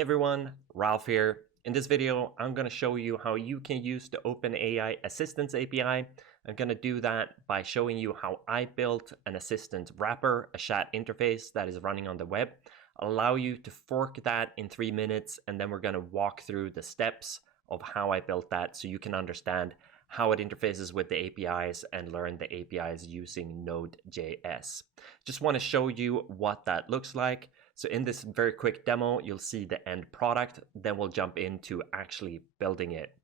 Hey everyone, Ralph here. In this video, I'm going to show you how you can use the OpenAI Assistants API. I'm going to do that by showing you how I built an assistant wrapper, a chat interface that is running on the web. I'll allow you to fork that in 3 minutes, and then we're going to walk through the steps of how I built that so you can understand how it interfaces with the APIs and learn the APIs using NodeJS. Just want to show you what that looks like. So in this very quick demo, you'll see the end product, then we'll jump into actually building it.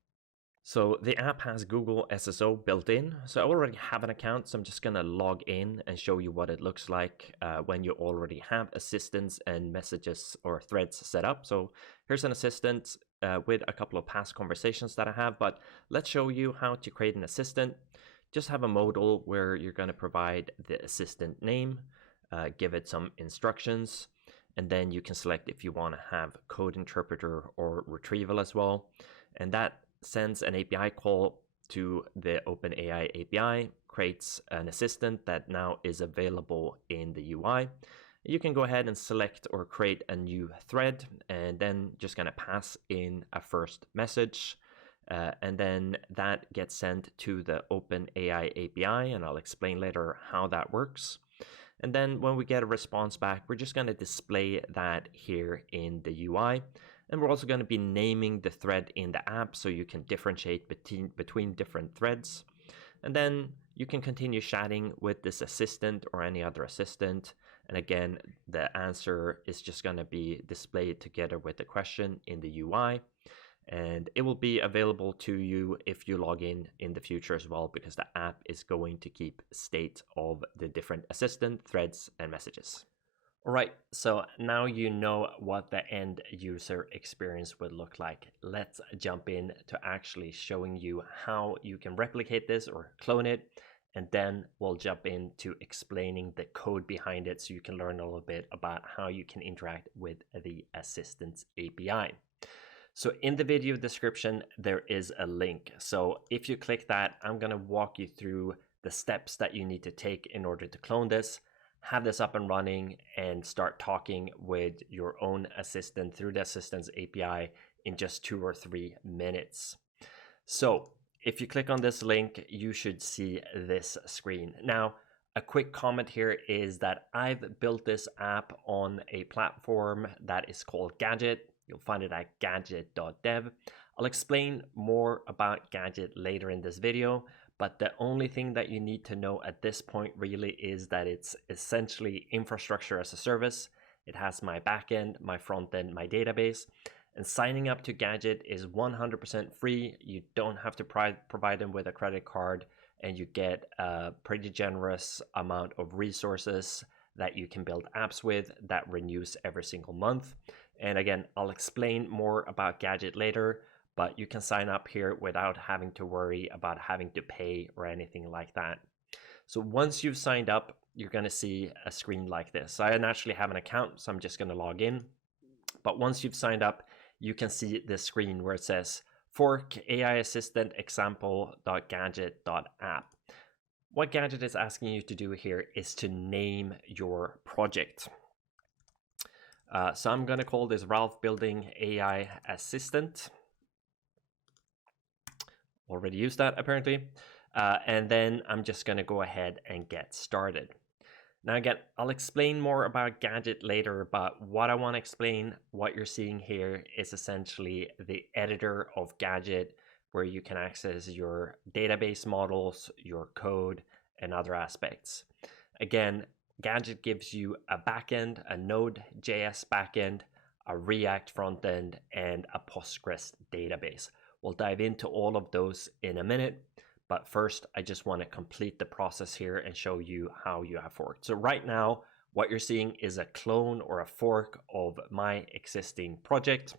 So the app has Google SSO built in. So I already have an account, so I'm just gonna log in and show you what it looks like when you already have assistants and messages or threads set up. So here's an assistant with a couple of past conversations that I have, but let's show you how to create an assistant. Just have a modal where you're gonna provide the assistant name, give it some instructions, and then you can select if you want to have code interpreter or retrieval as well. And that sends an API call to the OpenAI API, creates an assistant that now is available in the UI. You can go ahead and select or create a new thread, and then just going to pass in a first message. And then that gets sent to the OpenAI API, and I'll explain later how that works. And then when we get a response back, we're just going to display that here in the UI. And we're also going to be naming the thread in the app so you can differentiate between different threads. And then you can continue chatting with this assistant or any other assistant. And again, the answer is just going to be displayed together with the question in the UI. And it will be available to you if you log in the future as well, because the app is going to keep state of the different assistant threads and messages. All right, so now you know what the end user experience would look like. Let's jump in to actually showing you how you can replicate this or clone it. And then we'll jump into explaining the code behind it so you can learn a little bit about how you can interact with the Assistants API. So in the video description, there is a link. So if you click that, I'm going to walk you through the steps that you need to take in order to clone this, have this up and running, and start talking with your own assistant through the Assistants API in just 2 or 3 minutes. So if you click on this link, you should see this screen. Now, a quick comment here is that I've built this app on a platform that is called Gadget. You'll find it at Gadget.dev. I'll explain more about Gadget later in this video, but the only thing that you need to know at this point really is that it's essentially infrastructure as a service. It has my backend, my front end, my database, and signing up to Gadget is 100% free. You don't have to provide them with a credit card, and you get a pretty generous amount of resources that you can build apps with that renews every single month. And again, I'll explain more about Gadget later, but you can sign up here without having to worry about having to pay or anything like that. So once you've signed up, you're going to see a screen like this. I naturally have an account, so I'm just going to log in. But once you've signed up, you can see this screen where it says fork AI Assistant example.gadget.app. What Gadget is asking you to do here is to name your project. So I'm going to call this Ralph Building AI Assistant. Already used that apparently. And then I'm just going to go ahead and get started. Now again, I'll explain more about Gadget later, but what I want to explain, what you're seeing here is essentially the editor of Gadget, where you can access your database models, your code, and other aspects. Again, Gadget gives you a backend, a NodeJS backend, a React frontend, and a Postgres database. We'll dive into all of those in a minute, but first I just want to complete the process here and show you how you have forked. So right now, what you're seeing is a clone or a fork of my existing project.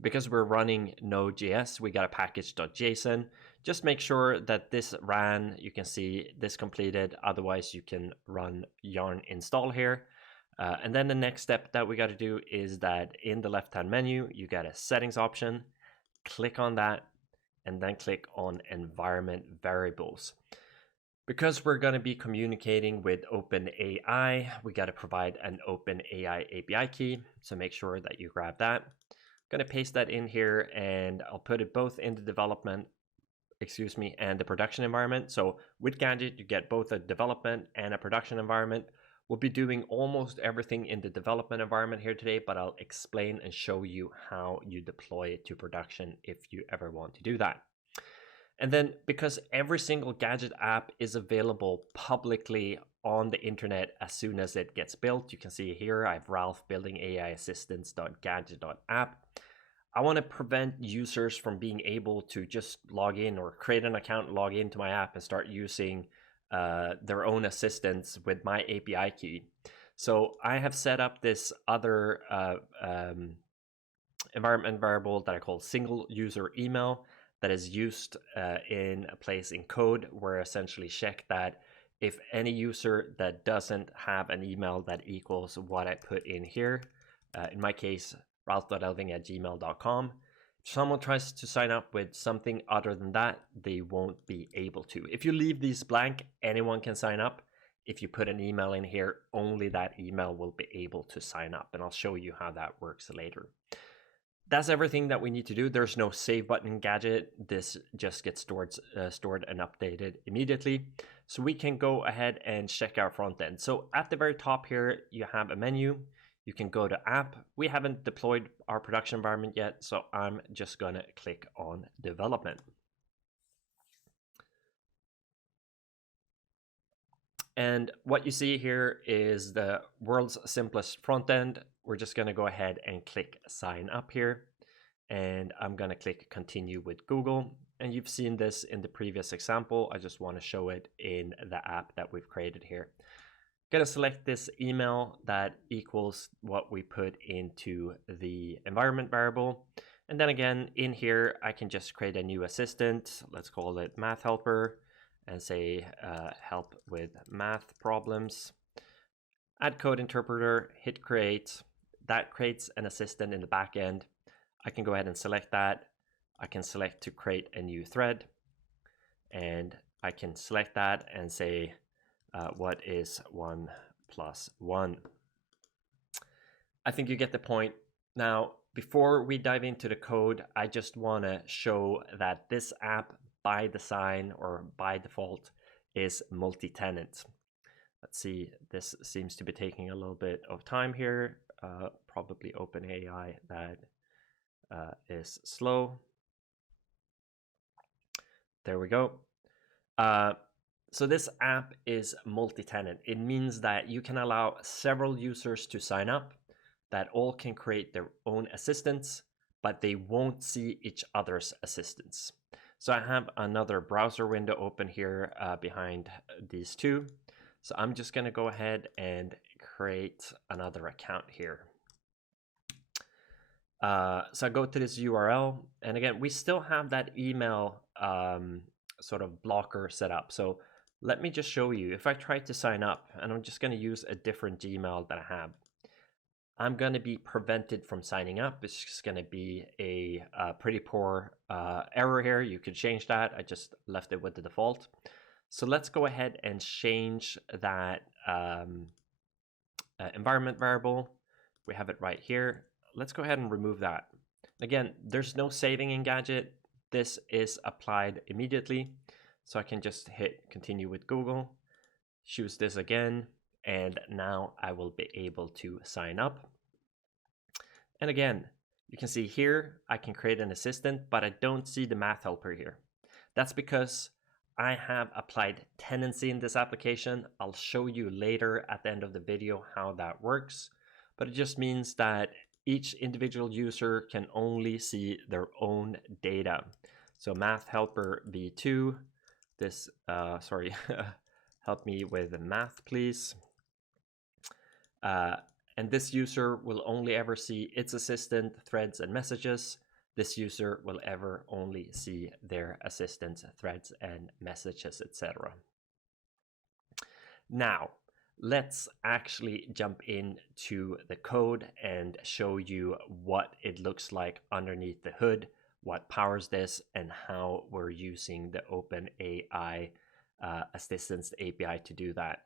Because we're running Node.js, we got a package.json. Just make sure that this ran, you can see this completed, otherwise you can run yarn install here. And then the next step that we got to do is that in the left-hand menu, you got a settings option, click on that, and then click on environment variables. Because we're going to be communicating with OpenAI, we got to provide an OpenAI API key. So make sure that you grab that. I'm going to paste that in here, and I'll put it both in the development, and the production environment. So with Gadget, you get both a development and a production environment. We'll be doing almost everything in the development environment here today, but I'll explain and show you how you deploy it to production if you ever want to do that. And then because every single Gadget app is available publicly on the internet as soon as it gets built, you can see here I have Ralph building AI assistants.gadget.app. I want to prevent users from being able to just log in or create an account, log into my app and start using their own assistants with my API key. So I have set up this other environment variable that I call single user email that is used in a place in code where I essentially check that if any user that doesn't have an email that equals what I put in here, in my case, ralph.elving@gmail.com, if someone tries to sign up with something other than that, they won't be able to. If you leave these blank, anyone can sign up. If you put an email in here, only that email will be able to sign up, and I'll show you how that works later. That's everything that we need to do. There's no save button in Gadget. This just gets stored and updated immediately. So we can go ahead and check our front end. So at the very top here, you have a menu. You can go to app. We haven't deployed our production environment yet, so I'm just gonna click on development. And what you see here is the world's simplest front end. We're just gonna go ahead and click sign up here. And I'm gonna click continue with Google. And you've seen this in the previous example. I just wanna show it in the app that we've created here. Gonna select this email that equals what we put into the environment variable. And then again, in here, I can just create a new assistant. Let's call it math helper and say help with math problems. Add code interpreter, hit create. That creates an assistant in the back end. I can go ahead and select that. I can select to create a new thread, and I can select that and say, what is 1 + 1? I think you get the point. Now, before we dive into the code, I just want to show that this app by design or by default is multi-tenant. Let's see, this seems to be taking a little bit of time here. Probably OpenAI that is slow. There we go. So this app is multi-tenant. It means that you can allow several users to sign up that all can create their own assistants, but they won't see each other's assistants. So I have another browser window open here behind these two. So I'm just going to go ahead and create another account here. So I go to this URL, and again, we still have that email sort of blocker set up. So let me just show you. If I try to sign up, and I'm just going to use a different Gmail that I have, I'm going to be prevented from signing up. It's just going to be a pretty poor error here. You could change that. I just left it with the default. So let's go ahead and change that environment variable. We have it right here. Let's go ahead and remove that. Again, there's no saving in Gadget. This is applied immediately. So I can just hit continue with Google, choose this again, and now I will be able to sign up. And again, you can see here, I can create an assistant, but I don't see the math helper here. That's because I have applied tenancy in this application. I'll show you later at the end of the video how that works, but it just means that each individual user can only see their own data. So math helper v2, this, sorry, help me with math, please. And this user will only ever see its assistant, threads, and messages. This user will ever only see their assistants, threads, and messages, etc. Now, let's actually jump into the code and show you what it looks like underneath the hood, what powers this, and how we're using the OpenAI Assistants API to do that.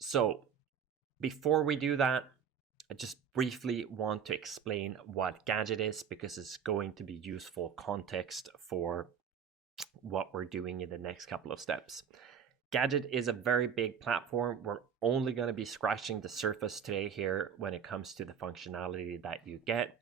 So before we do that, I just briefly want to explain what Gadget is, because it's going to be useful context for what we're doing in the next couple of steps. Gadget is a very big platform. We're only going to be scratching the surface today here when it comes to the functionality that you get,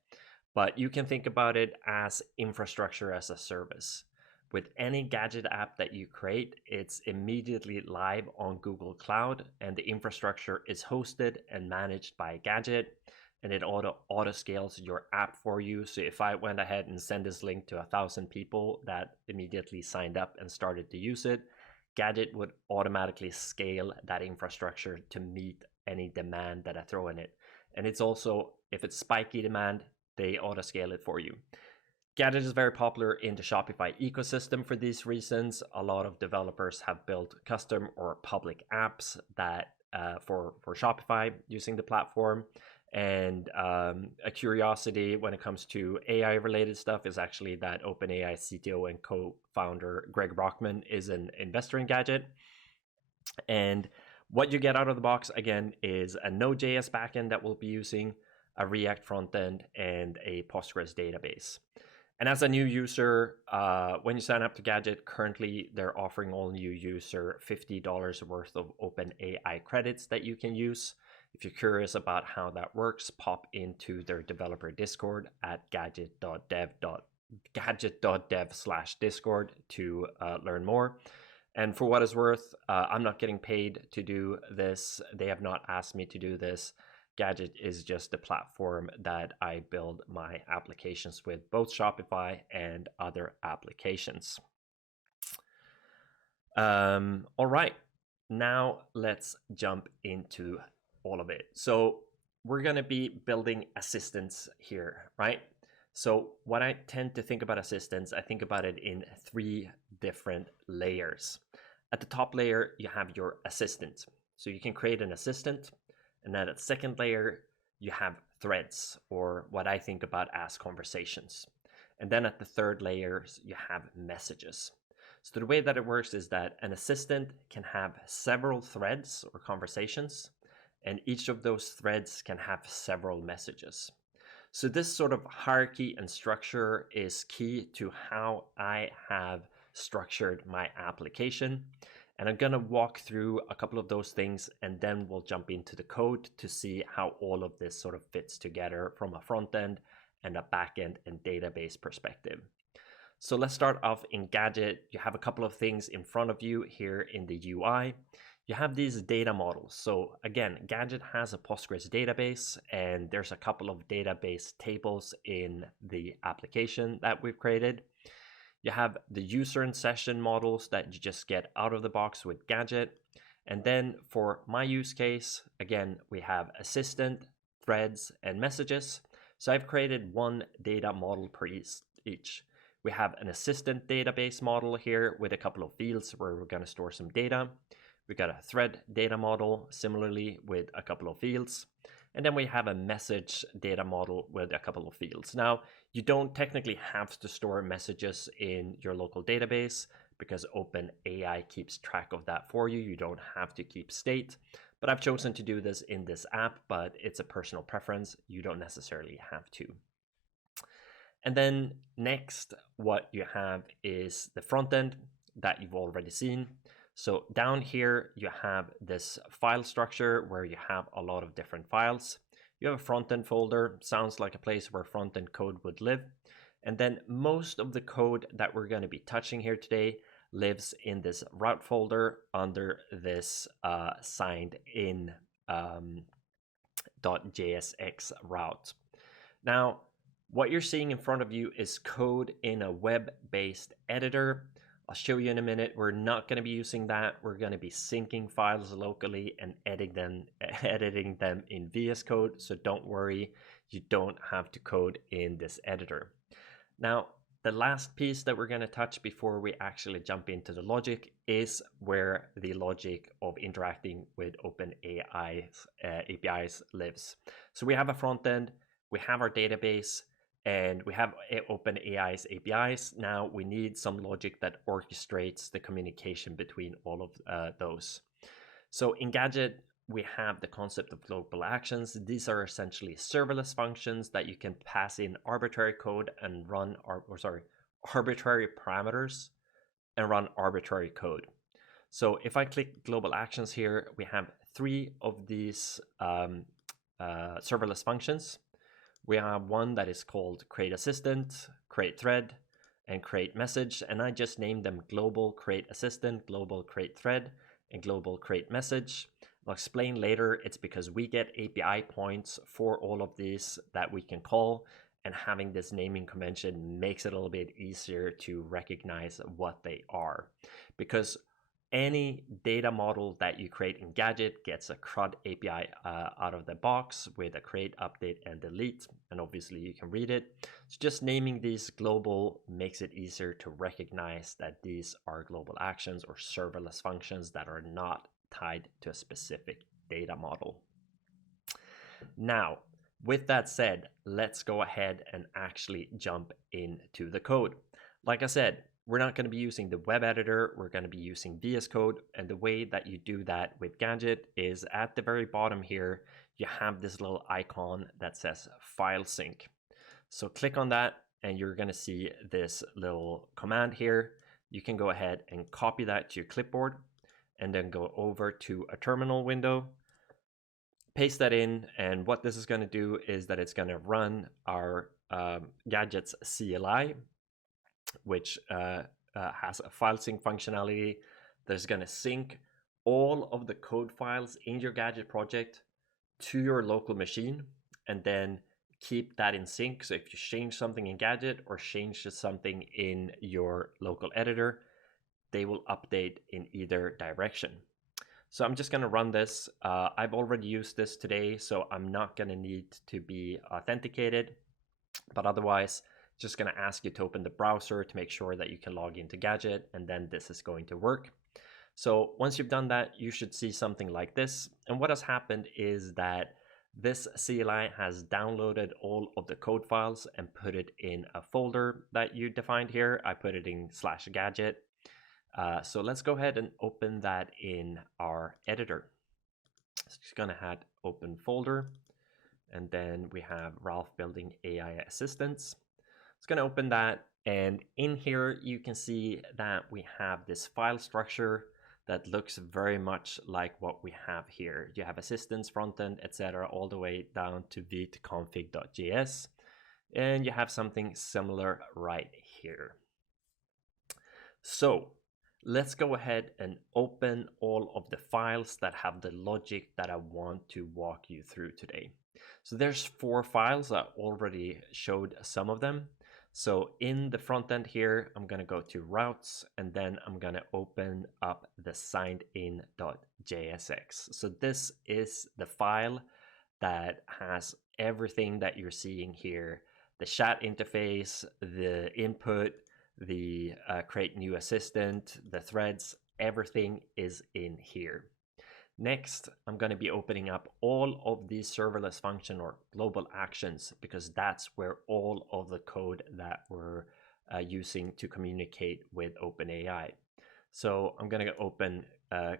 but you can think about it as infrastructure as a service. With any Gadget app that you create, it's immediately live on Google Cloud, and the infrastructure is hosted and managed by Gadget, and it auto scales your app for you. So if I went ahead and sent this link to 1,000 people that immediately signed up and started to use it, Gadget would automatically scale that infrastructure to meet any demand that I throw in it. And it's also, if it's spiky demand, they auto scale it for you. Gadget is very popular in the Shopify ecosystem for these reasons. A lot of developers have built custom or public apps that for Shopify using the platform. And a curiosity when it comes to AI related stuff is actually that OpenAI CTO and co-founder Greg Brockman is an investor in Gadget. And what you get out of the box, again, is a NodeJS backend that we'll be using, a React frontend, and a Postgres database. And as a new user, when you sign up to Gadget, currently they're offering all new user $50 worth of OpenAI credits that you can use. If you're curious about how that works, pop into their developer Discord at gadget.dev/Discord to learn more. And for what it's worth, I'm not getting paid to do this. They have not asked me to do this. Gadget is just the platform that I build my applications with, both Shopify and other applications. All right, now let's jump into all of it. So we're going to be building assistants here, right? So what I tend to think about assistants, I think about it in 3 different layers. At the top layer, you have your assistant. So you can create an assistant. And then at the second layer, you have threads, or what I think about as conversations. And then at the third layer, you have messages. So the way that it works is that an assistant can have several threads or conversations, and each of those threads can have several messages. So this sort of hierarchy and structure is key to how I have structured my application. And I'm going to walk through a couple of those things, and then we'll jump into the code to see how all of this sort of fits together from a front end and a back end and database perspective. So let's start off in Gadget. You have a couple of things in front of you here in the UI. You have these data models. So again, Gadget has a Postgres database, and there's a couple of database tables in the application that we've created. You have the user and session models that you just get out of the box with Gadget. And then for my use case, again, we have assistant, threads, and messages. So I've created one data model per each. We have an assistant database model here with a couple of fields where we're going to store some data. We got a thread data model similarly with a couple of fields. And then we have a message data model with a couple of fields. Now, you don't technically have to store messages in your local database because OpenAI keeps track of that for you. You don't have to keep state, but I've chosen to do this in this app, but it's a personal preference. You don't necessarily have to. And then next, what you have is the front end that you've already seen. So down here, you have this file structure where you have a lot of different files. You have a front-end folder, sounds like a place where front-end code would live. And then most of the code that we're going to be touching here today lives in this route folder under this signed in .jsx route. Now, what you're seeing in front of you is code in a web-based editor. I'll show you in a minute. We're not going to be using that. We're going to be syncing files locally and editing them in VS Code. So don't worry, you don't have to code in this editor. Now, the last piece that we're going to touch before we actually jump into the logic is where the logic of interacting with OpenAI's APIs lives. So we have a front end, we have our database, and we have OpenAI's APIs. Now we need some logic that orchestrates the communication between all of those. So in Gadget, we have the concept of global actions. These are essentially serverless functions that you can pass in arbitrary code and run, arbitrary parameters and run arbitrary code. So if I click global actions here, we have 3 of these serverless functions. We have one that is called create assistant, create thread, and create message. And I just named them global create assistant, global create thread, and global create message. I'll explain later. It's because we get API points for all of these that we can call, and having this naming convention makes it a little bit easier to recognize what they are. Because any data model that you create in Gadget gets a CRUD API out of the box with a create, update, and delete. And obviously you can read it. So just naming these global makes it easier to recognize that these are global actions or serverless functions that are not tied to a specific data model. Now, with that said, let's go ahead and actually jump into the code. Like I said, we're not going to be using the web editor, we're going to be using VS Code, and the way that you do that with Gadget is at the very bottom here, you have this little icon that says file sync. So click on that and you're going to see this little command here. You can go ahead and copy that to your clipboard and then go over to a terminal window, paste that in, and what this is going to do is that it's going to run our Gadget's CLI, which has a file sync functionality that is going to sync all of the code files in your Gadget project to your local machine and then keep that in sync. So if you change something in Gadget or change something in your local editor, they will update in either direction. So I'm just going to run this. I've already used this today, so I'm not going to need to be authenticated, but otherwise just going to ask you to open the browser to make sure that you can log into Gadget, and then this is going to work. So once you've done that, you should see something like this. And what has happened is that this CLI has downloaded all of the code files and put it in a folder that you defined here. I put it in /gadget. So let's go ahead and open that in our editor. So just going to add open folder, and then we have Ralph building AI assistants. It's going to open that, and in here you can see that we have this file structure that looks very much like what we have here. You have assistants, frontend, etc., all the way down to vite.config.js, and you have something similar right here. So let's go ahead and open all of the files that have the logic that I want to walk you through today. So there's 4 files. I already showed some of them. So in the front end here, I'm going to go to routes, and then I'm going to open up the signed-in.jsx. So this is the file that has everything that you're seeing here: the chat interface, the input, the create new assistant, the threads, everything is in here. Next, I'm going to be opening up all of these serverless function or global actions, because that's where all of the code that we're using to communicate with OpenAI. So I'm going to open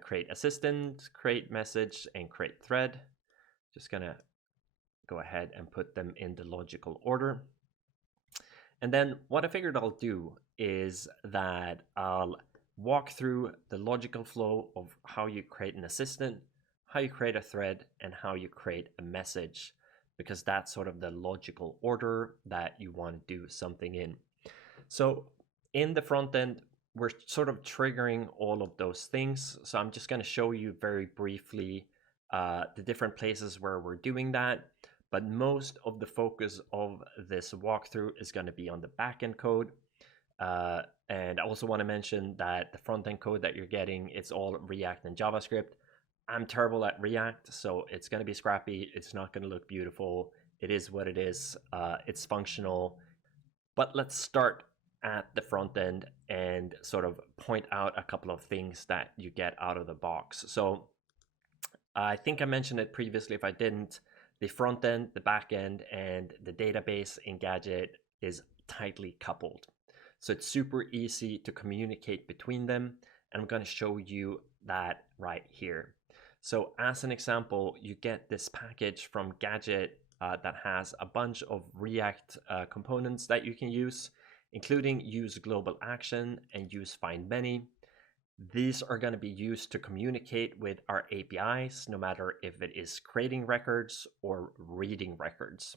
create assistant, create message, and create thread. Just going to go ahead and put them in the logical order. And then what I figured I'll do is that I'll walk through the logical flow of how you create an assistant, how you create a thread, and how you create a message, because that's sort of the logical order that you want to do something in. So in the front end, we're sort of triggering all of those things. So I'm just going to show you very briefly the different places where we're doing that. But most of the focus of this walkthrough is going to be on the backend code. And I also want to mention that the front-end code that you're getting, it's all React and JavaScript. I'm terrible at React, so it's going to be scrappy. It's not going to look beautiful. It is what it is. It's functional. But let's start at the front end and sort of point out a couple of things that you get out of the box. So I think I mentioned it previously. If I didn't, the front end, the back end, and the database in Gadget is tightly coupled. So it's super easy to communicate between them. And I'm going to show you that right here. So as an example, you get this package from Gadget that has a bunch of React components that you can use, including use global action and use find many. These are going to be used to communicate with our APIs, no matter if it is creating records or reading records.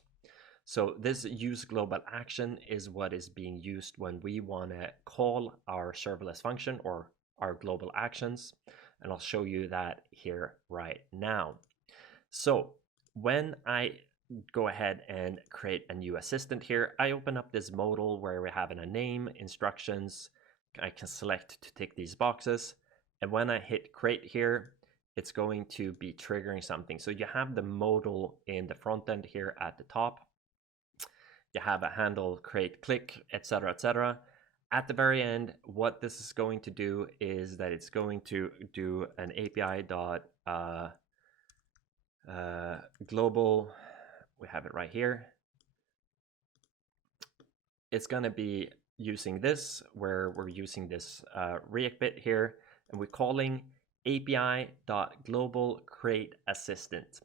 So this use global action is what is being used when we want to call our serverless function or our global actions. And I'll show you that here right now. So when I go ahead and create a new assistant here, I open up this modal where we have a name, instructions. I can select to tick these boxes. And when I hit create here, it's going to be triggering something. So you have the modal in the front end here at the top. You have a handle, create, click, etc., etc. At the very end, what this is going to do is that it's going to do an API dot global. We have it right here. It's going to be using this, where we're using this React bit here, and we're calling API.global create assistant.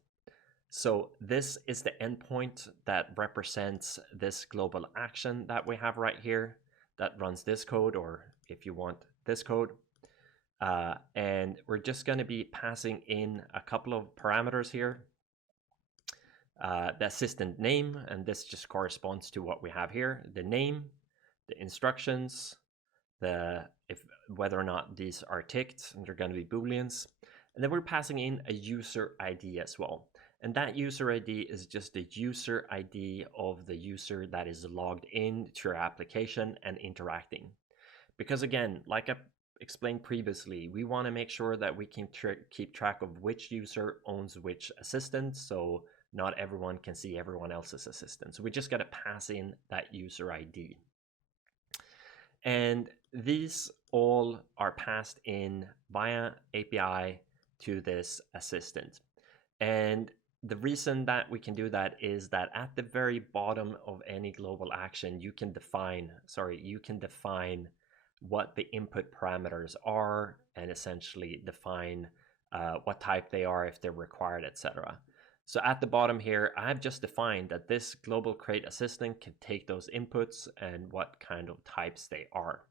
So this is the endpoint that represents this global action that we have right here that runs this code, or if you want this code. And we're just going to be passing in a couple of parameters here. The assistant name, and this just corresponds to what we have here, the name, the instructions, whether or not these are ticked, and they're going to be booleans. And then we're passing in a user ID as well. And that user ID is just the user ID of the user that is logged in to your application and interacting. Because again, like I explained previously, we want to make sure that we can keep track of which user owns which assistant, so not everyone can see everyone else's assistant. So we just got to pass in that user ID. And these all are passed in via API to this assistant. And the reason that we can do that is that at the very bottom of any global action, you can define what the input parameters are, and essentially define what type they are, if they're required, etc. So at the bottom here, I've just defined that this global create assistant can take those inputs and what kind of types they are.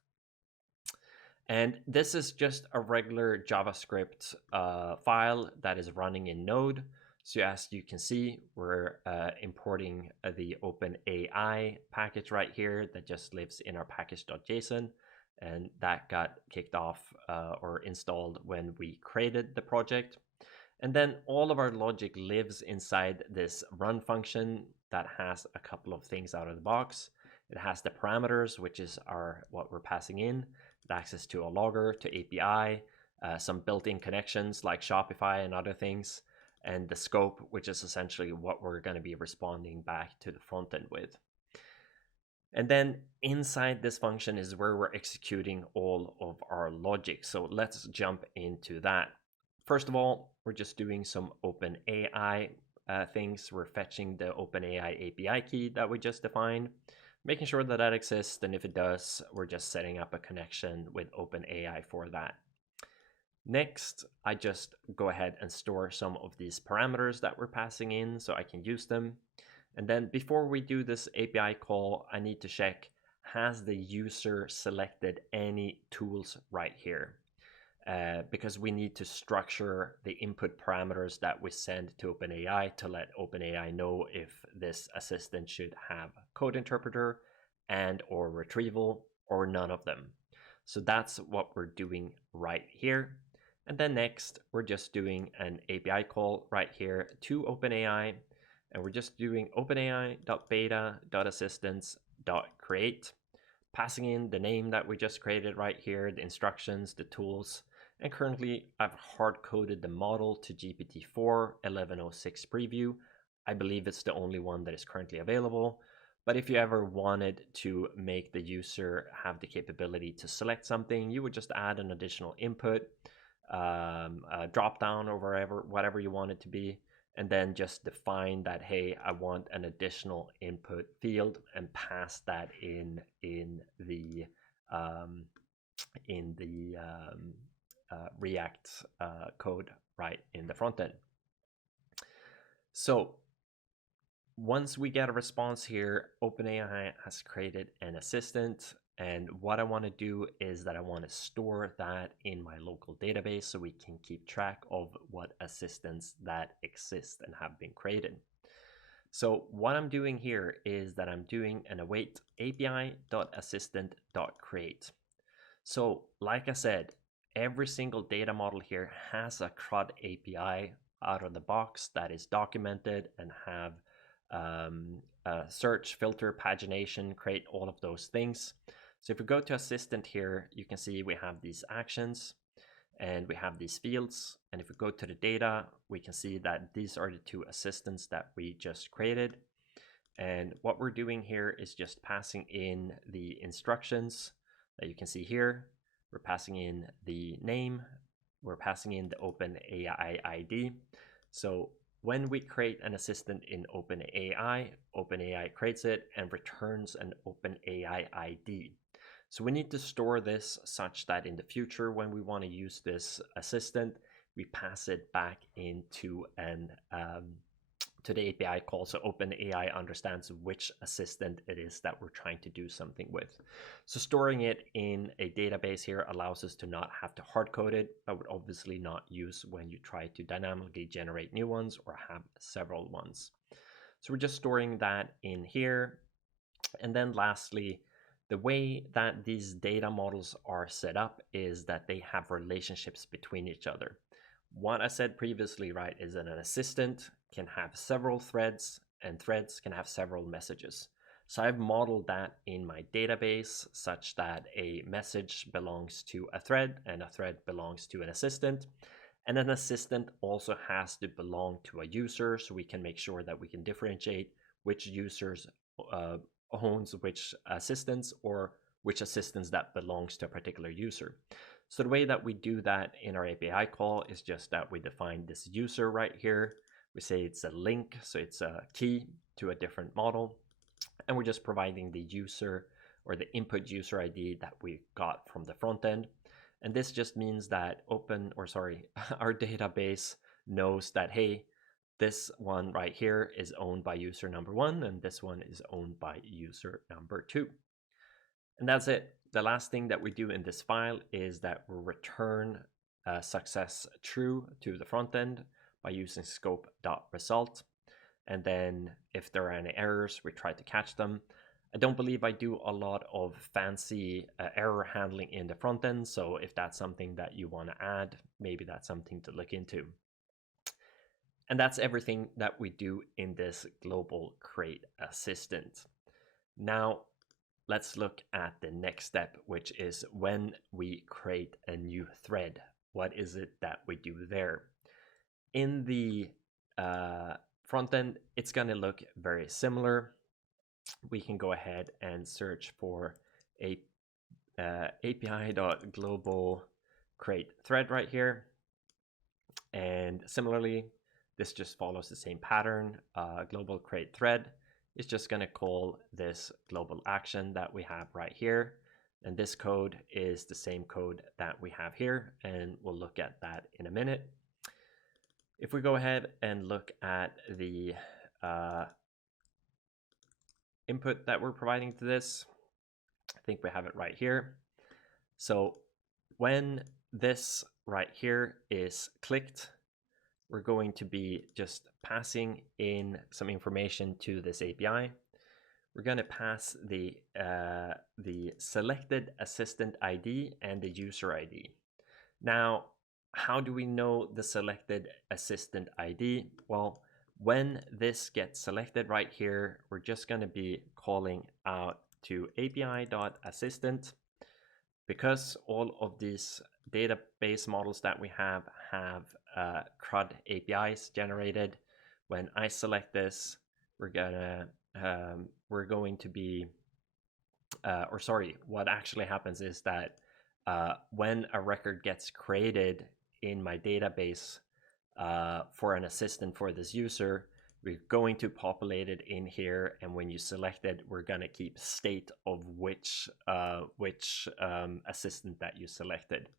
And this is just a regular JavaScript file that is running in Node. So as you can see, we're importing the OpenAI package right here that just lives in our package.json. And that got kicked off or installed when we created the project. And then all of our logic lives inside this run function that has a couple of things out of the box. It has the parameters, which is what we're passing in, access to a logger, to API, some built-in connections like Shopify and other things, and the scope, which is essentially what we're going to be responding back to the front end with. And then inside this function is where we're executing all of our logic. So let's jump into that. First of all, we're just doing some OpenAI things. We're fetching the OpenAI API key that we just defined, making sure that that exists. And if it does, we're just setting up a connection with OpenAI for that. Next, I just go ahead and store some of these parameters that we're passing in so I can use them. And then before we do this API call, I need to check, has the user selected any tools right here? Because we need to structure the input parameters that we send to OpenAI to let OpenAI know if this assistant should have code interpreter and or retrieval or none of them. So that's what we're doing right here. And then next, we're just doing an API call right here to OpenAI. And we're just doing OpenAI.beta.assistants.create, passing in the name that we just created right here, the instructions, the tools. And currently, I've hard-coded the model to GPT-4 1106 preview. I believe it's the only one that is currently available. But if you ever wanted to make the user have the capability to select something, you would just add an additional input, a drop down or whatever you want it to be, and then just define that, hey, I want an additional input field, and pass that in the React code right in the front end. So once we get a response here, OpenAI has created an assistant. And what I want to do is that I want to store that in my local database so we can keep track of what assistants that exist and have been created. So what I'm doing here is that I'm doing an await API.assistant.create. So like I said, every single data model here has a CRUD API out of the box that is documented and have search, filter, pagination, create all of those things. So if we go to assistant here, you can see we have these actions and we have these fields. And if we go to the data, we can see that these are the two assistants that we just created. And what we're doing here is just passing in the instructions that you can see here. We're passing in the name, we're passing in the OpenAI ID. So when we create an assistant in OpenAI, OpenAI creates it and returns an OpenAI ID. So we need to store this such that in the future, when we want to use this assistant, we pass it back into to the API call, so OpenAI understands which assistant it is that we're trying to do something with. So storing it in a database here allows us to not have to hard code it, but would obviously not use when you try to dynamically generate new ones or have several ones. So we're just storing that in here. And then lastly, the way that these data models are set up is that they have relationships between each other. What I said previously, right, is that an assistant can have several threads and threads can have several messages. So I've modeled that in my database such that a message belongs to a thread and a thread belongs to an assistant. And an assistant also has to belong to a user, so we can make sure that we can differentiate which users owns which assistants or which assistants that belongs to a particular user. So the way that we do that in our API call is just that we define this user right here. We say it's a link, so it's a key to a different model. And we're just providing the user or the input user ID that we got from the front end. And this just means that our database knows that, hey, this one right here is owned by user number 1, and this one is owned by user number 2. And that's it. The last thing that we do in this file is that we return success true to the front end by using scope.result. And then if there are any errors, we try to catch them. I don't believe I do a lot of fancy error handling in the front end. So if that's something that you want to add, maybe that's something to look into. And that's everything that we do in this global create assistant. Now, let's look at the next step, which is when we create a new thread. What is it that we do there? In the front end, it's going to look very similar. We can go ahead and search for a API.global create thread right here. And similarly, this just follows the same pattern. Global create thread is just going to call this global action that we have right here. And this code is the same code that we have here. And we'll look at that in a minute. If we go ahead and look at the input that we're providing to this, I think we have it right here. So when this right here is clicked, we're going to be just passing in some information to this API. We're going to pass the selected assistant ID and the user ID. Now, how do we know the selected assistant ID? Well, when this gets selected right here, we're just going to be calling out to API.assistant. Because all of these database models that we have CRUD APIs generated, when I select this, we're going to be, what actually happens is that when a record gets created in my database, for an assistant for this user. We're going to populate it in here, and when you select it, we're going to keep state of which assistant that you selected.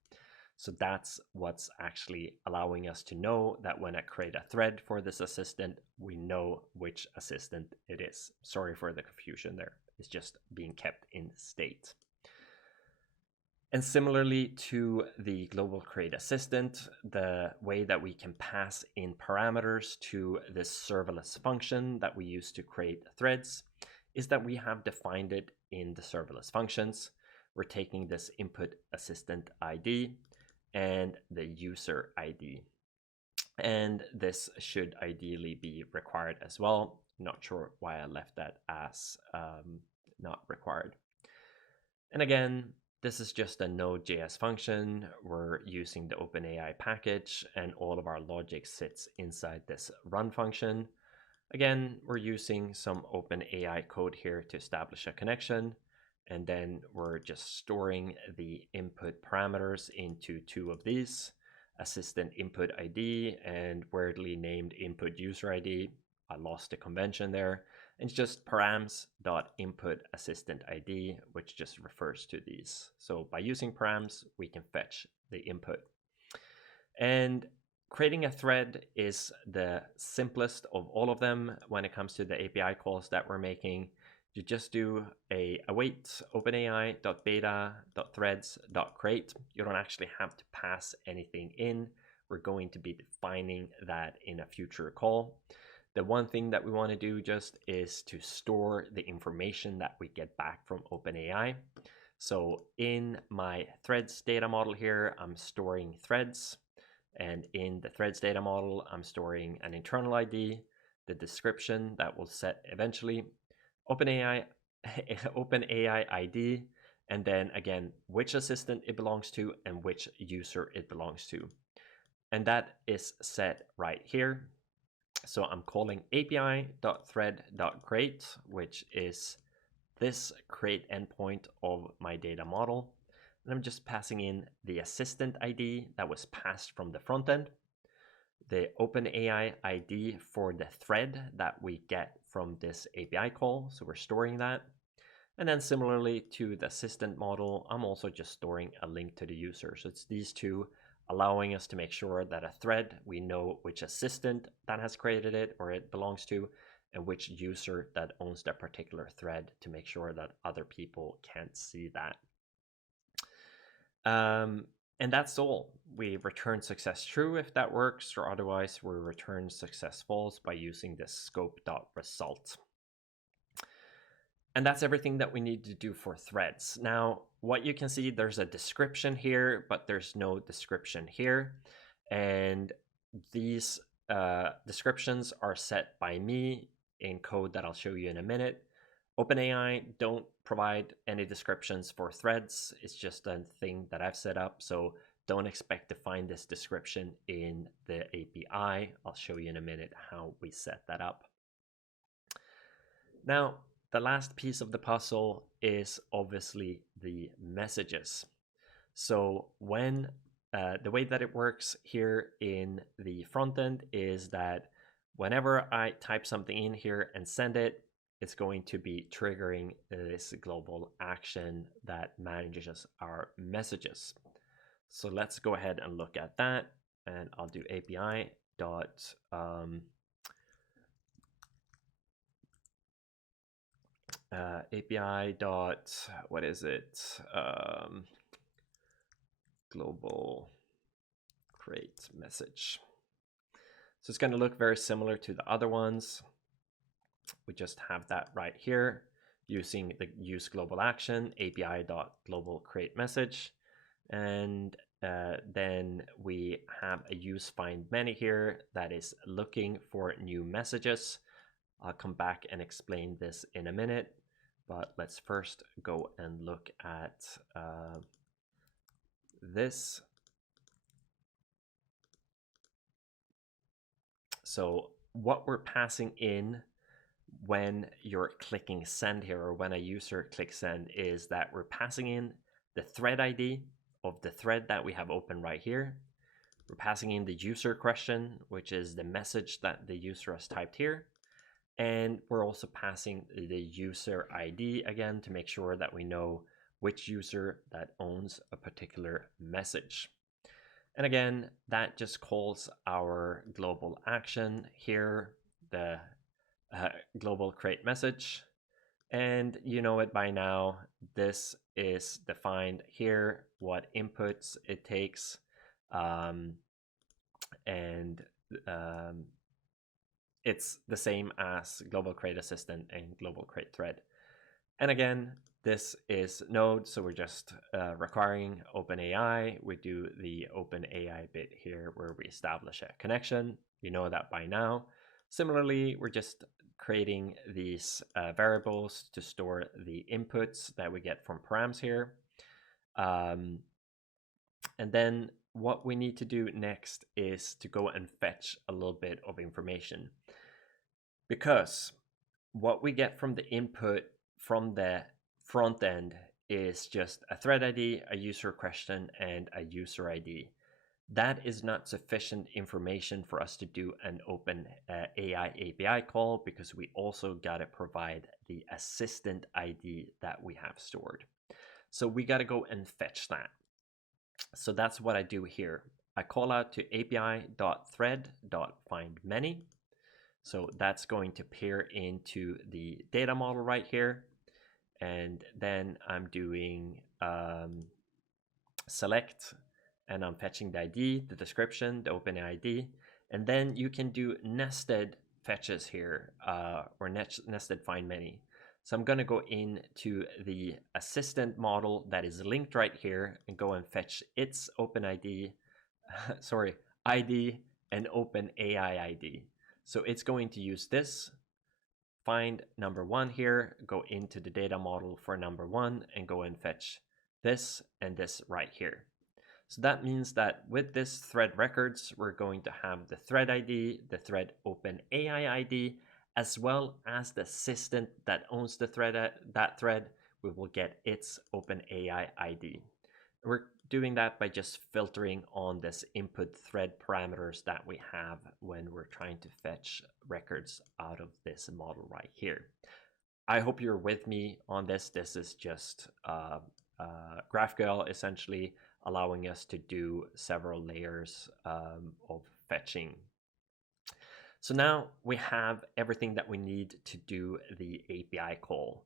So that's what's actually allowing us to know that when I create a thread for this assistant, we know which assistant it is. Sorry for the confusion there. It's just being kept in state. And similarly to the global create assistant, the way that we can pass in parameters to this serverless function that we use to create threads is that we have defined it in the serverless functions. We're taking this input assistant ID and the user ID. And this should ideally be required as well. Not sure why I left that as not required. And again, this is just a NodeJS function. We're using the OpenAI package, and all of our logic sits inside this run function. Again, we're using some OpenAI code here to establish a connection, and then we're just storing the input parameters into two of these, assistant input ID and weirdly named input user ID. I lost the convention there. And it's just params.input assistant ID, which just refers to these. So by using params, we can fetch the input. And creating a thread is the simplest of all of them when it comes to the API calls that we're making. You just do a await openai.beta.threads.create. You don't actually have to pass anything in. We're going to be defining that in a future call. The one thing that we want to do just is to store the information that we get back from OpenAI. So in my threads data model here, I'm storing threads. And in the threads data model, I'm storing an internal ID, the description that will set eventually, OpenAI ID, and then again, which assistant it belongs to and which user it belongs to. And that is set right here. So I'm calling api.thread.create, which is this create endpoint of my data model. And I'm just passing in the assistant ID that was passed from the front end, the OpenAI ID for the thread that we get from this API call. So we're storing that. And then similarly to the assistant model, I'm also just storing a link to the user. So it's these two, allowing us to make sure that a thread, we know which assistant that has created it or it belongs to, and which user that owns that particular thread to make sure that other people can't see that. And that's all. We return success true if that works, or otherwise we return success false by using this scope.result. And that's everything that we need to do for threads. Now, what you can see, there's a description here, but there's no description here. And these descriptions are set by me in code that I'll show you in a minute. OpenAI don't provide any descriptions for threads. It's just a thing that I've set up. So don't expect to find this description in the API. I'll show you in a minute how we set that up. Now, the last piece of the puzzle is obviously the messages. So when the way that it works here in the front end is that whenever I type something in here and send it, it's going to be triggering this global action that manages our messages. So let's go ahead and look at that. And I'll do API dot what is it? Global create message. So it's going to look very similar to the other ones. We just have that right here using the use global action, api.global create message. And then we have a use find many here that is looking for new messages. I'll come back and explain this in a minute, but let's first go and look at this. So what we're passing in when you're clicking send here, or when a user clicks send, is that we're passing in the thread ID of the thread that we have open right here. We're passing in the user question, which is the message that the user has typed here. And we're also passing the user ID again to make sure that we know which user that owns a particular message. And again, that just calls our global action here, the global create message. And you know it by now, this is defined here, what inputs it takes. It's the same as global create assistant and global create thread. And again, this is Node, so we're just requiring OpenAI. We do the OpenAI bit here where we establish a connection. You know that by now. Similarly, we're just creating these variables to store the inputs that we get from params here. And then what we need to do next is to go and fetch a little bit of information, because what we get from the input from the front end is just a thread ID, a user question, and a user ID. That is not sufficient information for us to do an OpenAI API call, because we also got to provide the assistant ID that we have stored. So we got to go and fetch that. So that's what I do here. I call out to api.thread.findMany. So that's going to peer into the data model right here. And then I'm doing select, and I'm fetching the ID, the description, the OpenAI ID. And then you can do nested fetches here, or nested find many. So I'm going to go into the assistant model that is linked right here and go and fetch its OpenID, ID and OpenAI ID. So it's going to use this, find number one here, go into the data model for number one and go and fetch this and this right here. So that means that with this thread records, we're going to have the thread ID, the thread OpenAI ID, as well as the assistant that owns the thread, that thread. We will get its OpenAI ID. We're doing that by just filtering on this input thread parameters that we have when we're trying to fetch records out of this model right here. I hope you're with me on this. This is just GraphQL essentially allowing us to do several layers of fetching. So now we have everything that we need to do the API call.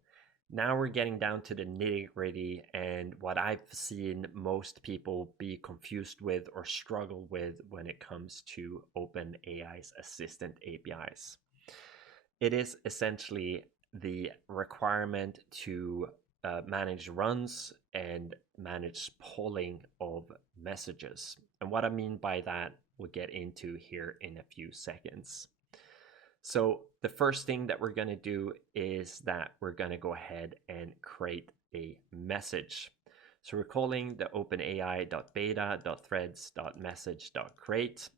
Now we're getting down to the nitty-gritty and what I've seen most people be confused with or struggle with when it comes to OpenAI's Assistant APIs. It is essentially the requirement to manage runs and manage polling of messages. And what I mean by that, we'll get into here in a few seconds. So the first thing that we're going to do is that we're going to go ahead and create a message. So we're calling the OpenAI.beta.threads.message.create,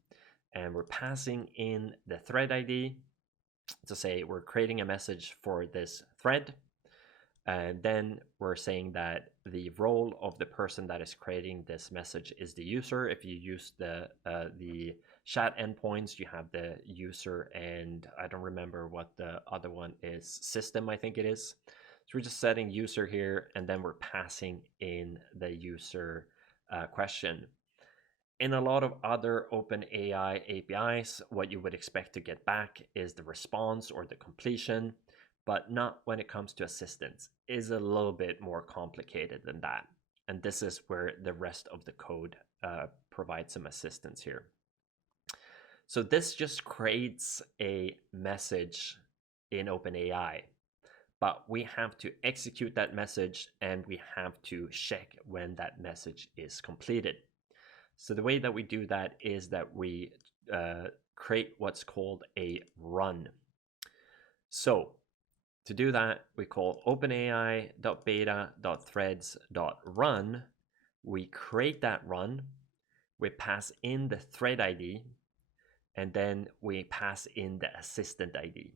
and we're passing in the thread ID to say we're creating a message for this thread. And then we're saying that the role of the person that is creating this message is the user. If you use the chat endpoints, you have the user, and I don't remember what the other one is, system, I think it is. So we're just setting user here, and then we're passing in the user question. In a lot of other OpenAI APIs, what you would expect to get back is the response or the completion, but not when it comes to assistants. Is a little bit more complicated than that. And this is where the rest of the code provides some assistance here. So this just creates a message in OpenAI, but we have to execute that message and we have to check when that message is completed. So the way that we do that is that we create what's called a run. So to do that, we call OpenAI.beta.threads.run. We create that run, we pass in the thread ID, and then we pass in the assistant ID.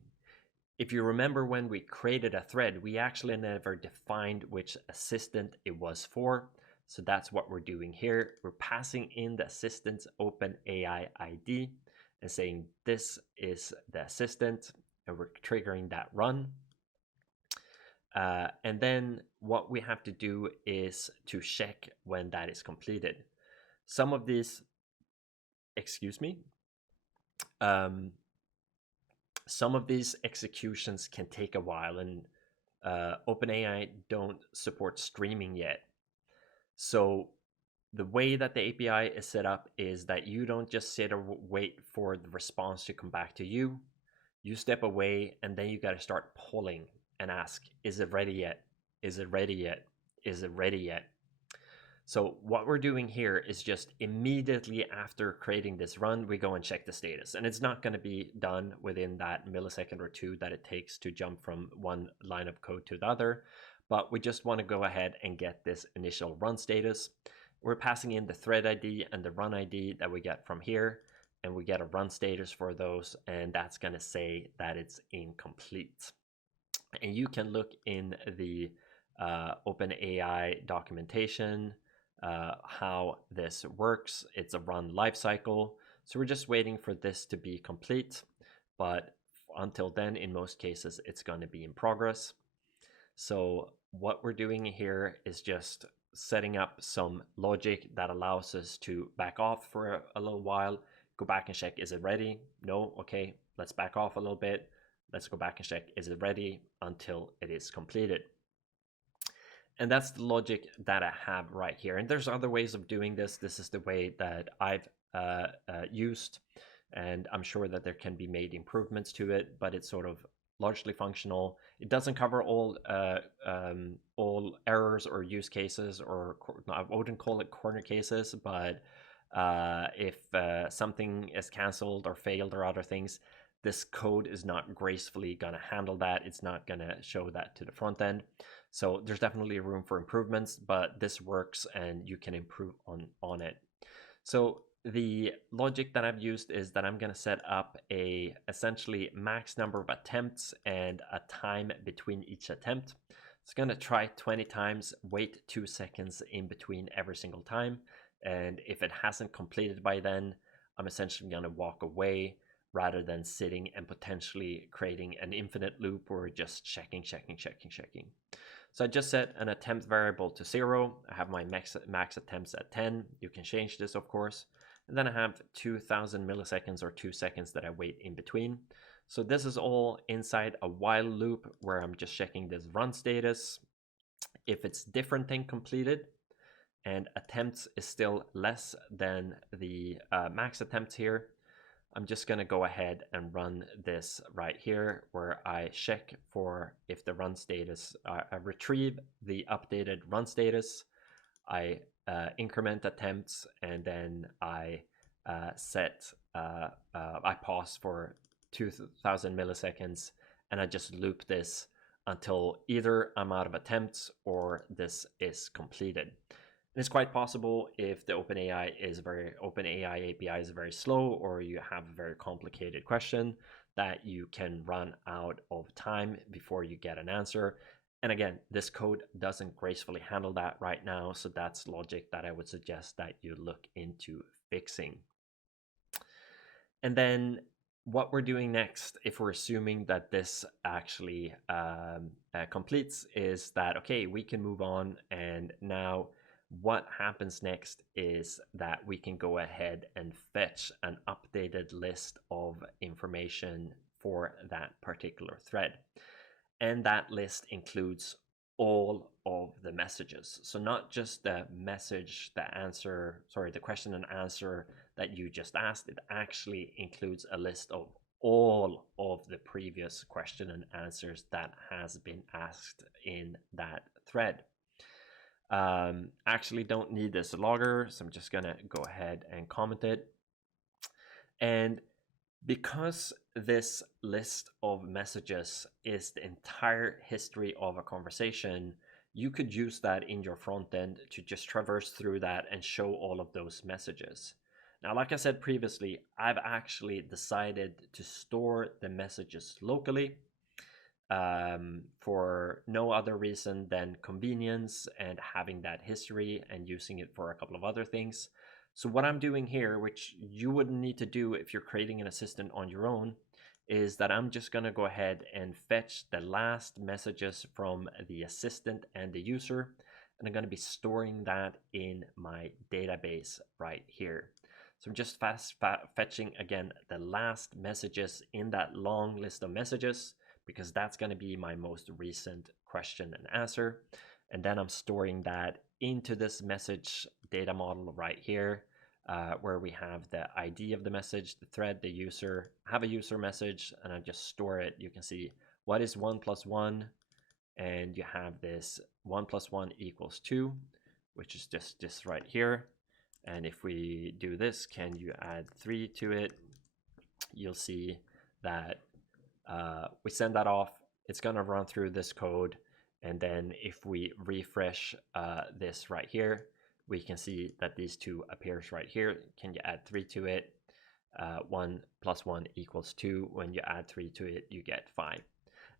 If you remember when we created a thread, we actually never defined which assistant it was for. So that's what we're doing here. We're passing in the assistant's OpenAI ID and saying this is the assistant, and we're triggering that run. And then what we have to do is to check when that is completed. Some of these, some of these executions can take a while, and OpenAI don't support streaming yet. So the way that the API is set up is that you don't just sit or wait for the response to come back to you. You step away, and then you got to start pulling and ask, is it ready yet? Is it ready yet? Is it ready yet? So what we're doing here is just immediately after creating this run, we go and check the status. And it's not going to be done within that millisecond or two that it takes to jump from one line of code to the other. But we just want to go ahead and get this initial run status. We're passing in the thread ID and the run ID that we get from here. And we get a run status for those. And that's going to say that it's incomplete. And you can look in the OpenAI documentation how this works. It's a run lifecycle. So we're just waiting for this to be complete. But until then, in most cases, it's going to be in progress. So what we're doing here is just setting up some logic that allows us to back off for a little while, go back and check, is it ready? No, okay, let's back off a little bit. Let's go back and check, is it ready, until it is completed. And that's the logic that I have right here. And there's other ways of doing this. This is the way that I've used, and I'm sure that there can be made improvements to it, but it's sort of largely functional. It doesn't cover all errors or use cases, or I wouldn't call it corner cases, but if something is canceled or failed or other things, this code is not gracefully going to handle that. It's not going to show that to the front end. So there's definitely room for improvements, but this works and you can improve on it. So the logic that I've used is that I'm going to set up a essentially max number of attempts and a time between each attempt. It's going to try 20 times, wait 2 seconds in between every single time. And if it hasn't completed by then, I'm essentially going to walk away rather than sitting and potentially creating an infinite loop or just checking. So I just set an attempt variable to 0. I have my max attempts at 10. You can change this, of course. And then I have 2000 milliseconds or 2 seconds that I wait in between. So this is all inside a while loop where I'm just checking this run status. If it's different than completed and attempts is still less than the max attempts here, I'm just going to go ahead and run this right here where I check for if the run status, I retrieve the updated run status, I increment attempts, and then I I pause for 2000 milliseconds, and I just loop this until either I'm out of attempts or this is completed. And it's quite possible if the OpenAI API is very slow, or you have a very complicated question, that you can run out of time before you get an answer. And again, this code doesn't gracefully handle that right now, so that's logic that I would suggest that you look into fixing. And then what we're doing next, if we're assuming that this actually completes, is that, okay, we can move on, and now what happens next is that we can go ahead and fetch an updated list of information for that particular thread. And that list includes all of the messages. So not just the message, the question and answer that you just asked. It actually includes a list of all of the previous question and answers that has been asked in that thread. Actually don't need this logger, so I'm just gonna go ahead and comment it. And because this list of messages is the entire history of a conversation, you could use that in your front end to just traverse through that and show all of those messages. Now, like I said previously, I've actually decided to store the messages locally. for no other reason than convenience and having that history and using it for a couple of other things. So what I'm doing here, which you wouldn't need to do if you're creating an assistant on your own, is that I'm just going to go ahead and fetch the last messages from the assistant and the user, and I'm going to be storing that in my database right here. So I'm just fetching again the last messages in that long list of messages, because that's going to be my most recent question and answer. And then I'm storing that into this message data model right here, where we have the ID of the message, the thread, the user, have a user message, and I just store it. You can see what is 1 + 1, and you have this 1 + 1 = 2, which is just this right here. And if we do this, can you add 3 to it? You'll see that we send that off. It's going to run through this code. And then if we refresh this right here, we can see that these two appears right here. Can you add 3 to it? 1 + 1 = 2. When you add 3 to it, you get 5.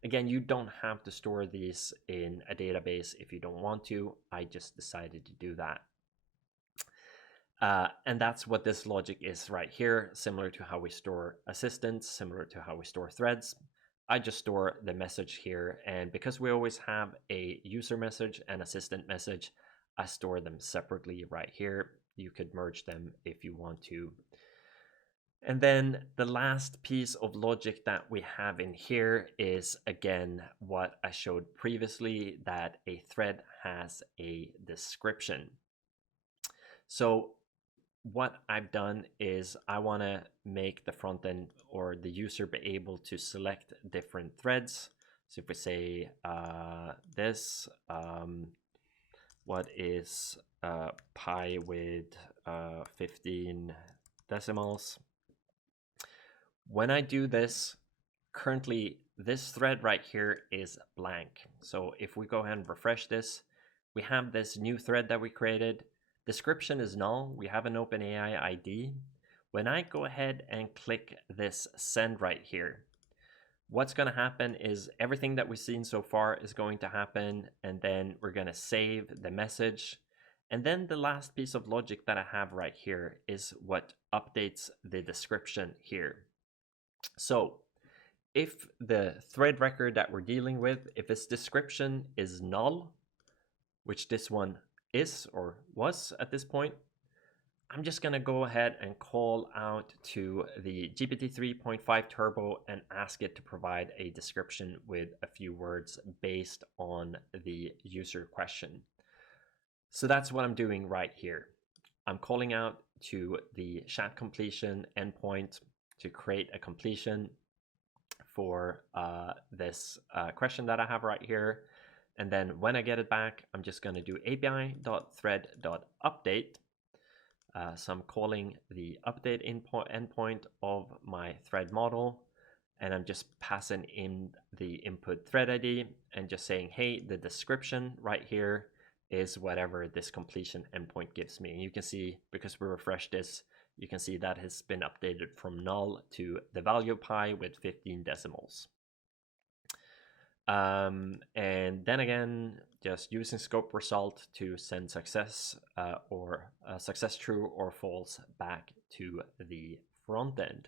Again, you don't have to store these in a database if you don't want to. I just decided to do that. And that's what this logic is right here, similar to how we store assistants, similar to how we store threads. I just store the message here, and because we always have a user message and assistant message, I store them separately right here. You could merge them if you want to. And then the last piece of logic that we have in here is, again, what I showed previously, that a thread has a description. So what I've done is I want to make the front end or the user be able to select different threads. So if we say what is pi with 15 decimals? When I do this, currently this thread right here is blank. So if we go ahead and refresh this, we have this new thread that we created. Description is null. We have an OpenAI ID. When I go ahead and click this send right here, what's going to happen is everything that we've seen so far is going to happen, and then we're going to save the message. And then the last piece of logic that I have right here is what updates the description here. So if the thread record that we're dealing with, if its description is null, which this one is or was at this point, I'm just going to go ahead and call out to the GPT 3.5 Turbo and ask it to provide a description with a few words based on the user question. So that's what I'm doing right here. I'm calling out to the chat completion endpoint to create a completion for this question that I have right here. And then when I get it back, I'm just going to do api.thread.update. So I'm calling the update endpoint of my thread model, and I'm just passing in the input thread ID and just saying, hey, the description right here is whatever this completion endpoint gives me. And you can see, because we refreshed this, you can see that has been updated from null to the value of pi with 15 decimals. And then again, just using scope result to send success or success true or false back to the front end.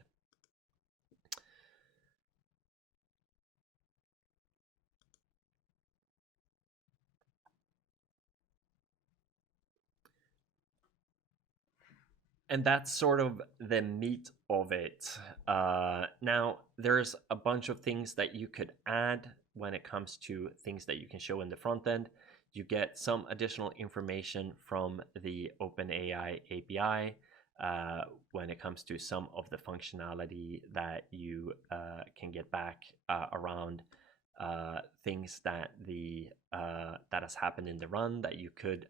And that's sort of the meat of it. Now, there's a bunch of things that you could add when it comes to things that you can show in the front end. You get some additional information from the OpenAI API when it comes to some of the functionality that you can get back around things that that has happened in the run that you could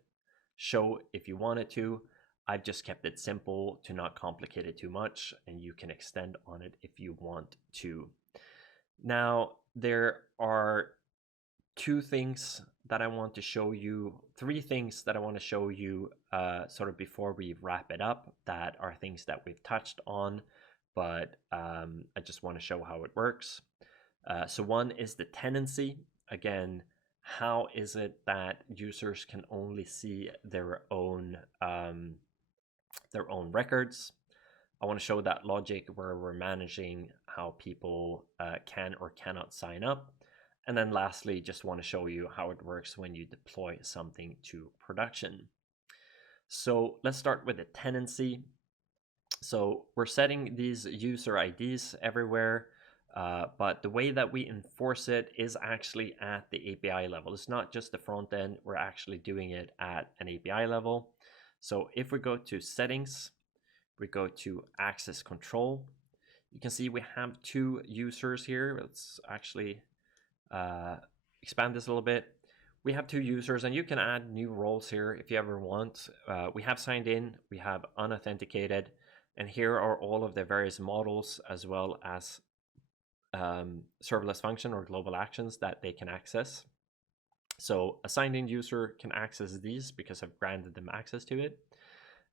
show if you wanted to. I've just kept it simple to not complicate it too much, and you can extend on it if you want to. Now, there are three things that I want to show you sort of before we wrap it up, that are things that we've touched on, but I just want to show how it works. So one is the tenancy. Again, how is it that users can only see their own records? I want to show that logic where we're managing how people can or cannot sign up. And then lastly, just want to show you how it works when you deploy something to production. So let's start with the tenancy. So we're setting these user IDs everywhere, but the way that we enforce it is actually at the API level. It's not just the front end, we're actually doing it at an API level. So if we go to settings, we go to access control, you can see we have two users here. Let's actually expand this a little bit. We have two users, and you can add new roles here if you ever want. We have signed in, we have unauthenticated, and here are all of the various models as well as serverless function or global actions that they can access. So a signed in user can access these because I've granted them access to it.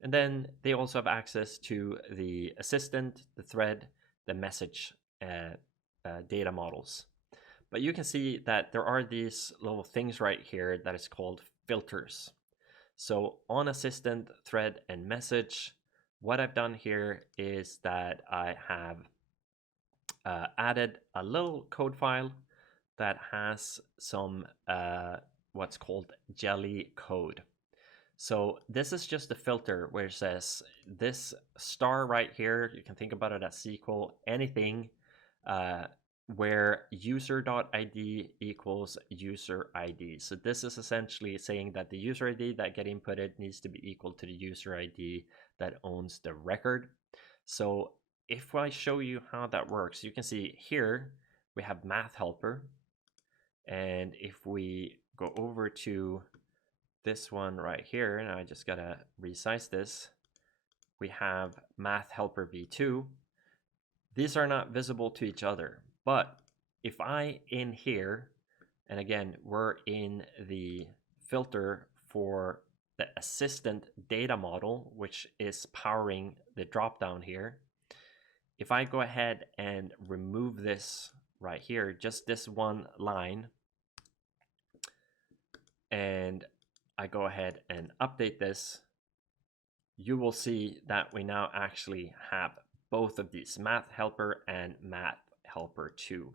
And then they also have access to the assistant, the thread, the message data models. But you can see that there are these little things right here that is called filters. So on assistant, thread, and message, what I've done here is that I have added a little code file that has some what's called jelly code. So this is just a filter where it says this star right here, you can think about it as SQL, anything where user.id equals user ID. So this is essentially saying that the user ID that get inputted needs to be equal to the user ID that owns the record. So if I show you how that works, you can see here we have math helper. And if we go over to this one right here, and I just gotta resize this, we have math helper v2. These are not visible to each other, but if I in here, and again, we're in the filter for the assistant data model, which is powering the dropdown here. If I go ahead and remove this right here, just this one line, and I go ahead and update this, you will see that we now actually have both of these, math helper and math helper 2.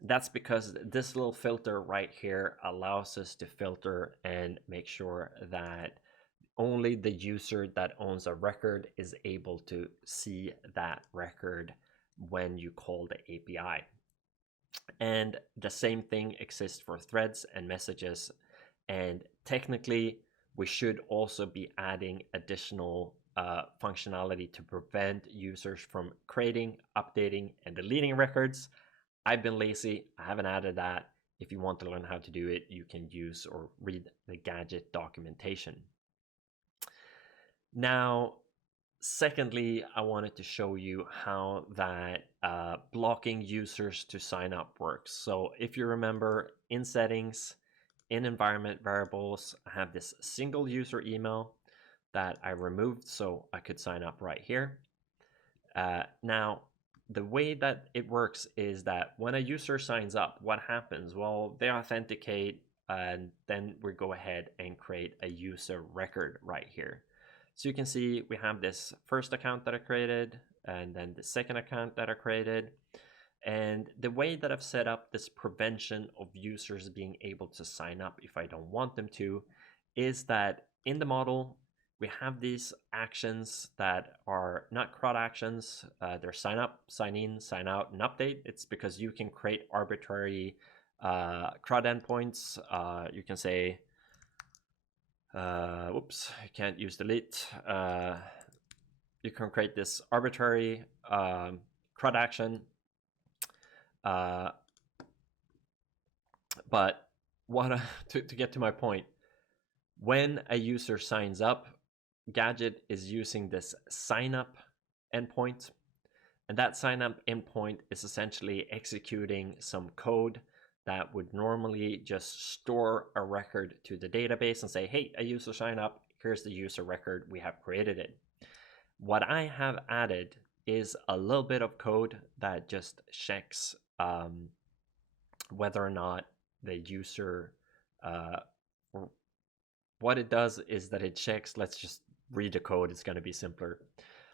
That's because this little filter right here allows us to filter and make sure that only the user that owns a record is able to see that record when you call the API. And the same thing exists for threads and messages. And technically, we should also be adding additional functionality to prevent users from creating, updating, and deleting records. I've been lazy, I haven't added that. If you want to learn how to do it, you can use or read the Gadget documentation. Now, secondly, I wanted to show you how that blocking users to sign up works. So if you remember, in settings, in environment variables, I have this single user email that I removed so I could sign up right here. Now, the way that it works is that when a user signs up, what happens? Well, they authenticate, and then we go ahead and create a user record right here. So you can see we have this first account that I created, and then the second account that I created. And the way that I've set up this prevention of users being able to sign up if I don't want them to is that in the model, we have these actions that are not CRUD actions. They're sign up, sign in, sign out, and update. It's because you can create arbitrary CRUD endpoints. You can say, whoops, I can't use delete. You can create this arbitrary CRUD action. But what to get to my point, when a user signs up, Gadget is using this sign up endpoint, and that sign up endpoint is essentially executing some code that would normally just store a record to the database and say, hey, a user signed up, here's the user record, we have created it. What I have added is a little bit of code that just checks whether or not the user, what it does is that it checks, let's just read the code, it's going to be simpler.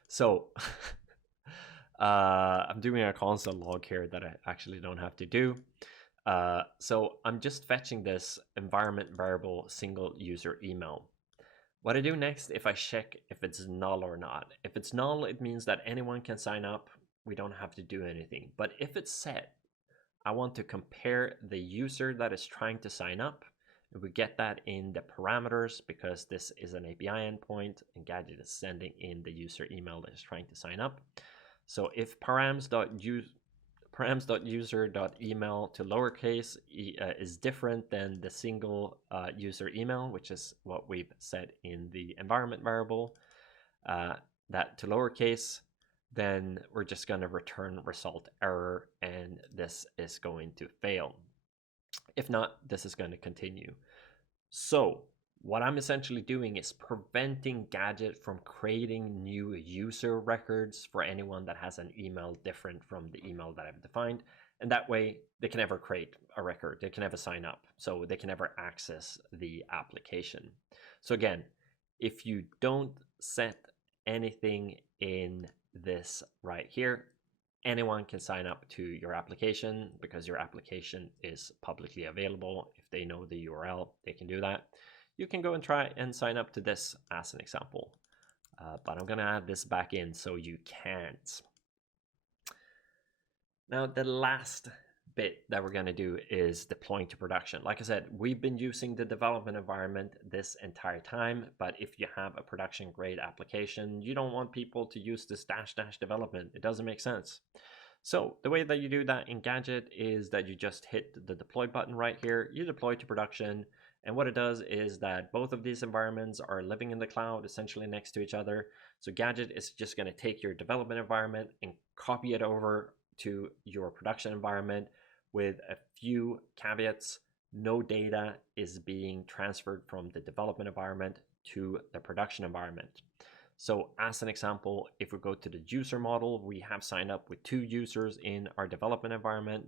So I'm doing a console log here that I actually don't have to do. So I'm just fetching this environment variable single user email. What I do next, if I check if it's null or not. If it's null, it means that anyone can sign up. We don't have to do anything. But if it's set, I want to compare the user that is trying to sign up. And we get that in the parameters because this is an API endpoint and Gadget is sending in the user email that is trying to sign up. So if params.user.email to lowercase is different than the single user email, which is what we've set in the environment variable, that to lowercase, then we're just going to return result error, and this is going to fail. If not, this is going to continue. So what I'm essentially doing is preventing Gadget from creating new user records for anyone that has an email different from the email that I've defined. And that way they can never create a record, they can never sign up, so they can never access the application. So again, if you don't set anything in this right here, anyone can sign up to your application because your application is publicly available. If they know the URL, they can do that. You can go and try and sign up to this as an example, but I'm going to add this back in so you can't. Now, the last bit that we're going to do is deploying to production. Like I said, we've been using the development environment this entire time, but if you have a production grade application, you don't want people to use this -- development. It doesn't make sense. So the way that you do that in Gadget is that you just hit the deploy button right here, you deploy to production, and what it does is that both of these environments are living in the cloud essentially next to each other. So Gadget is just going to take your development environment and copy it over to your production environment with a few caveats. No data is being transferred from the development environment to the production environment. So as an example, if we go to the user model, we have signed up with 2 users in our development environment.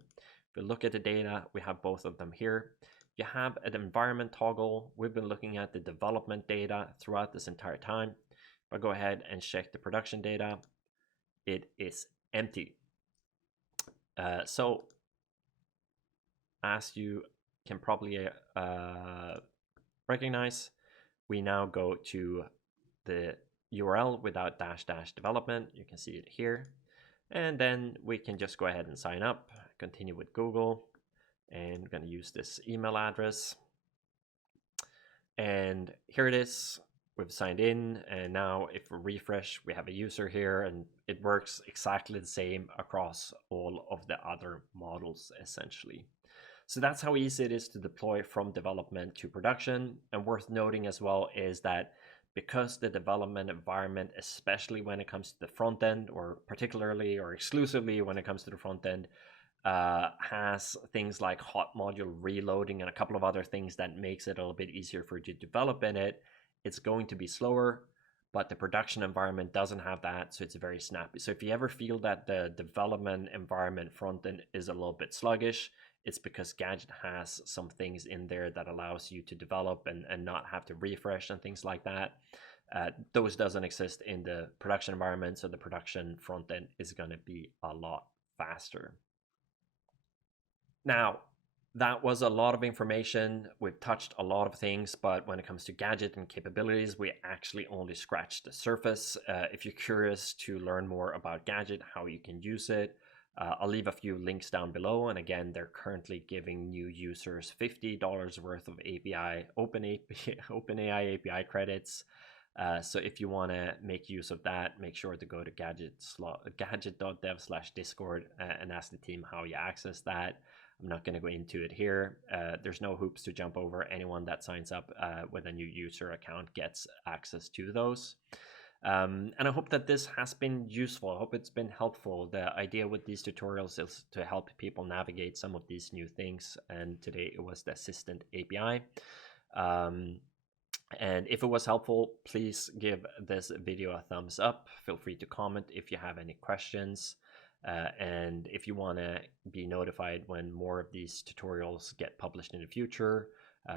If we look at the data, we have both of them here. You have an environment toggle. We've been looking at the development data throughout this entire time. If I go ahead and check the production data, it is empty. So as you can probably recognize, we now go to the URL without -- development. You can see it here. And then we can just go ahead and sign up, continue with Google, and we're going to use this email address. And here it is. We've signed in, and now if we refresh, we have a user here, and it works exactly the same across all of the other models essentially. So that's how easy it is to deploy from development to production. And worth noting as well is that because the development environment, especially when it comes to the front end, or particularly or exclusively when it comes to the front end, has things like hot module reloading and a couple of other things that makes it a little bit easier for you to develop in it, it's going to be slower, but the production environment doesn't have that, so it's very snappy. So if you ever feel that the development environment front end is a little bit sluggish, it's because Gadget has some things in there that allows you to develop and not have to refresh and things like that. Those doesn't exist in the production environment, so the production front end is going to be a lot faster. Now, that was a lot of information. We've touched a lot of things, but when it comes to Gadget and capabilities, we actually only scratched the surface. If you're curious to learn more about Gadget, how you can use it, I'll leave a few links down below. And again, they're currently giving new users $50 worth of OpenAI API credits. So if you want to make use of that, make sure to go to Gadget.dev/Discord and ask the team how you access that. I'm not going to go into it here. There's no hoops to jump over. Anyone that signs up with a new user account gets access to those. And I hope that this has been useful. I hope it's been helpful. The idea with these tutorials is to help people navigate some of these new things. And today it was the Assistant API. And if it was helpful, please give this video a thumbs up. Feel free to comment if you have any questions. And if you want to be notified when more of these tutorials get published in the future,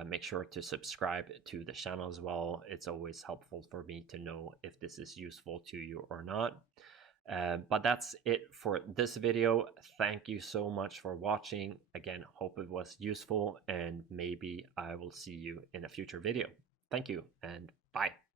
make sure to subscribe to the channel as well. It's always helpful for me to know if this is useful to you or not. But that's it for this video. Thank you so much for watching. Again, hope it was useful, and maybe I will see you in a future video. Thank you, and bye.